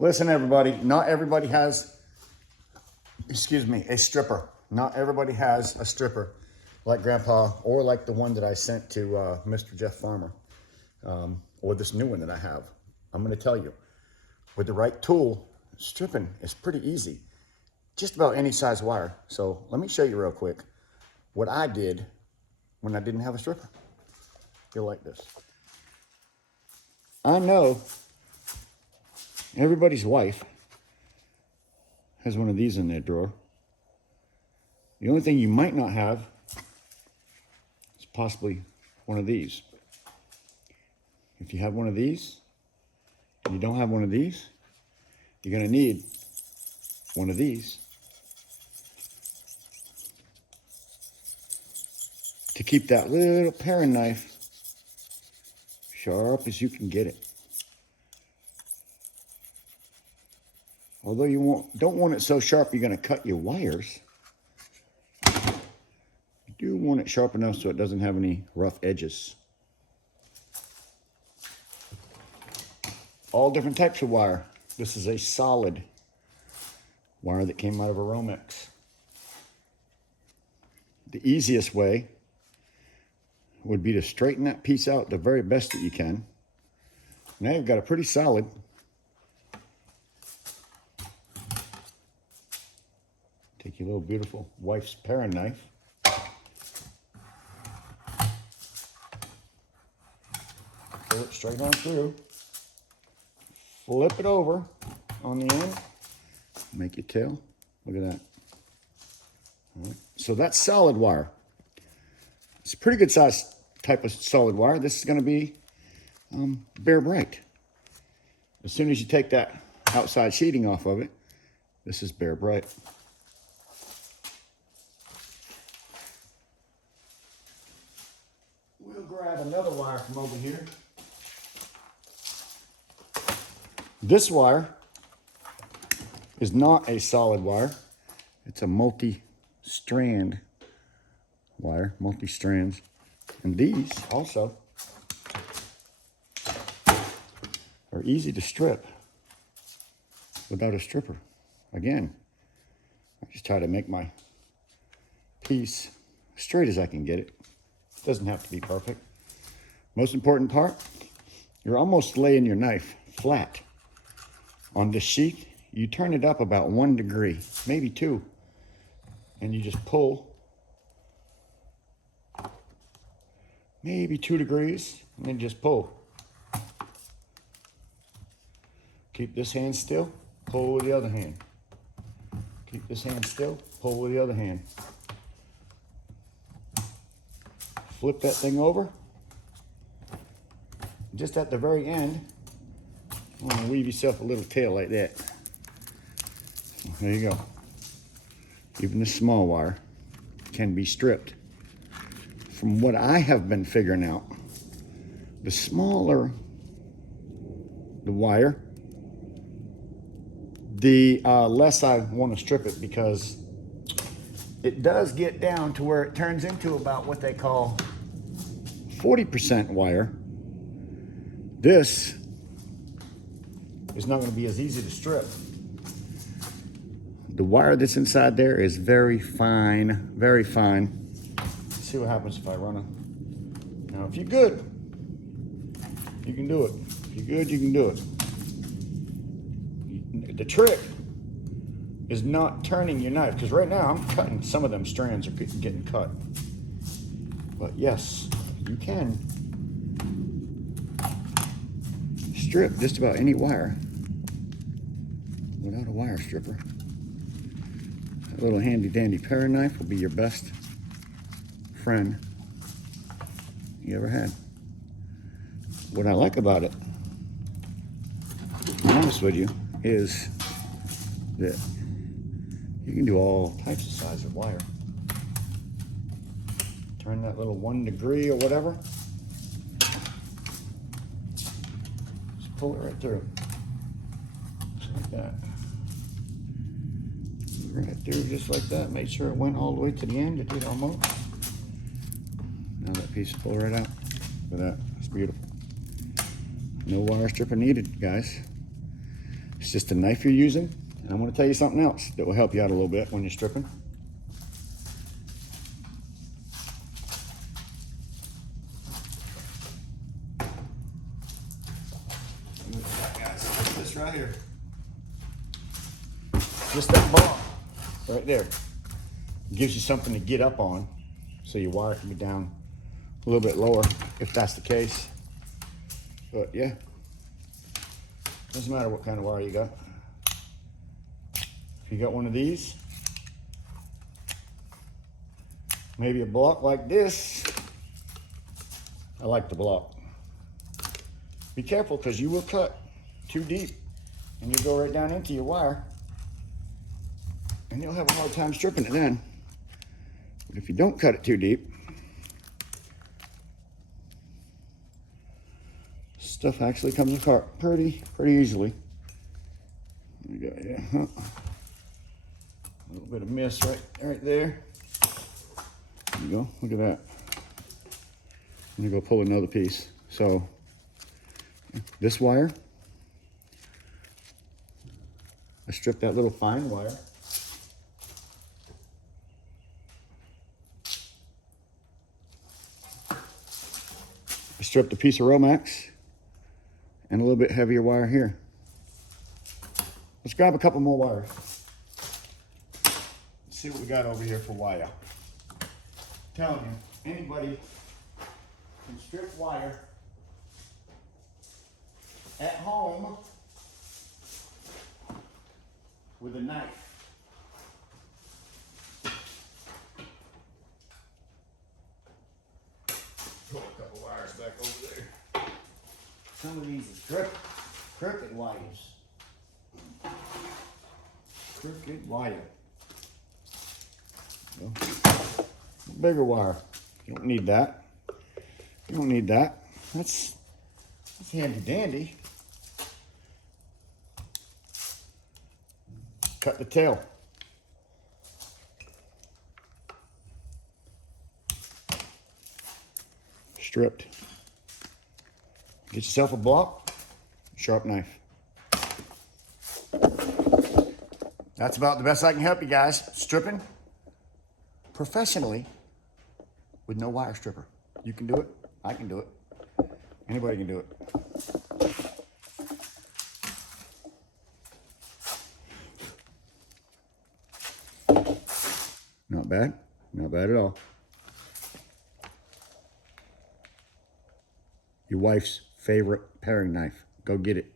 Listen, everybody, not everybody has, a stripper. Not everybody has a stripper like Grandpa or like the one that I sent to Mr. Jeff Farmer, or this new one that I have. I'm going to tell you, with the right tool, stripping is pretty easy. Just about any size wire. So let me show you real quick what I did when I didn't have a stripper. Go like this. I know everybody's wife has one of these in their drawer. The only thing you might not have is possibly one of these. If you have one of these and you don't have one of these, you're going to need one of these to keep that little paring knife sharp as you can get it. Although you don't want it so sharp you're going to cut your wires, you do want it sharp enough so it doesn't have any rough edges. All different types of wire. This is a solid wire that came out of a Romex. The easiest way would be to straighten that piece out the very best that you can. Now you've got a pretty solid. Take your little beautiful wife's paring knife. Pull it straight on through. Flip it over on the end. Make your tail. Look at that. All right. So that's solid wire. It's a pretty good size type of solid wire. This is going to be bare bright. As soon as you take that outside sheeting off of it, this is bare bright. We'll grab another wire from over here. This wire is not a solid wire. It's a multi-strand wire, multi-strands. And these also are easy to strip without a stripper. Again, I just try to make my piece straight as I can get it. It doesn't have to be perfect. Most important part, you're almost laying your knife flat on this sheath. You turn it up about 1 degree, maybe 2, and you just pull maybe 2 degrees, and then just pull. Keep this hand still, pull with the other hand. Keep this hand still, pull with the other hand. Flip that thing over. Just at the very end, you want to weave yourself a little tail like that. There you go. Even the small wire can be stripped. From what I have been figuring out, the smaller the wire, the less I want to strip it, because it does get down to where it turns into about what they call 40% wire. This is not going to be as easy to strip. The wire that's inside there is very fine, very fine. Let's see what happens if I run it. Now, if you're good, you can do it. If you're good, you can do it. The trick is not turning your knife, because right now I'm cutting, some of them strands are getting cut. But yes, you can strip just about any wire without a wire stripper. A little handy dandy paring knife will be your best friend you ever had. What I like about it, to be honest with you, is that you can do all types of size of wire. Turn that little 1 degree or whatever. Just pull it right through. Just like that. Right through just like that. Make sure it went all the way to the end. It did almost. Now that piece will pull right out. Look at that. It's beautiful. No wire stripper needed, guys. It's just a knife you're using. And I'm going to tell you something else that will help you out a little bit when you're stripping. Guys, this right here. Just that bar right there. Gives you something to get up on, so your wire can be down a little bit lower if that's the case. But yeah, doesn't matter what kind of wire you got. If you got one of these, maybe a block like this. I like the block. Be careful, because you will cut too deep and you'll go right down into your wire and you'll have a hard time stripping it then. But if you don't cut it too deep, stuff actually comes apart pretty easily. There we go, yeah. A little bit of mist right there. There you go, look at that. I'm gonna go pull another piece. So this wire, I stripped that little fine wire. I stripped a piece of Romax and a little bit heavier wire here. Let's grab a couple more wires. Let's see what we got over here for wire. I'm telling you, anybody can strip wire at home with a knife. Pull a couple wires back over there. Some of these are crooked wires. Crooked wire. So, bigger wire. You don't need that. You don't need that. That's handy dandy. Cut the tail. Stripped. Get yourself a block, sharp knife. That's about the best I can help you guys. Stripping professionally with no wire stripper. You can do it. I can do it. Anybody can do it. Not bad. Not bad at all. Your wife's favorite paring knife. Go get it.